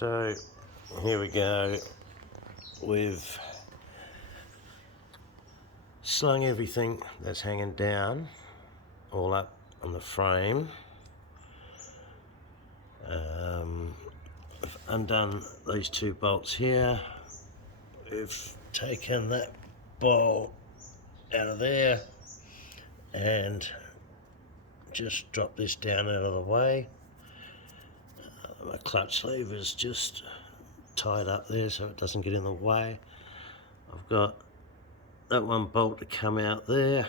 So here we go. We've slung everything that's hanging down all up on the frame. I've undone these two bolts here. We've taken that bolt out of there and just dropped this down out of the way. My clutch lever is just tied up there so it doesn't get in the way. I've got that one bolt to come out there,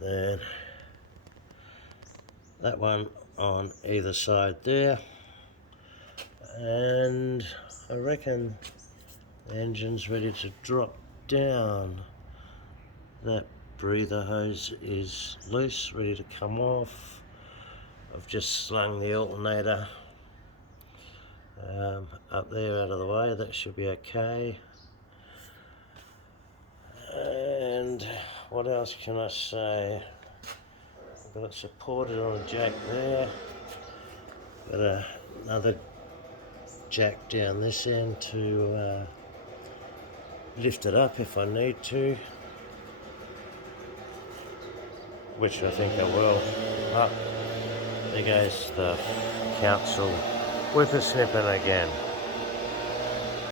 then that one on either side there, and I reckon the engine's ready to drop down. That breather hose is loose, ready to come off. I've just slung the alternator up there out of the way. That should be okay. And what else can I say? I've got it supported on a jack there. Got another jack down this end to lift it up if I need to, which I think I will. There goes the council whippersnipping again.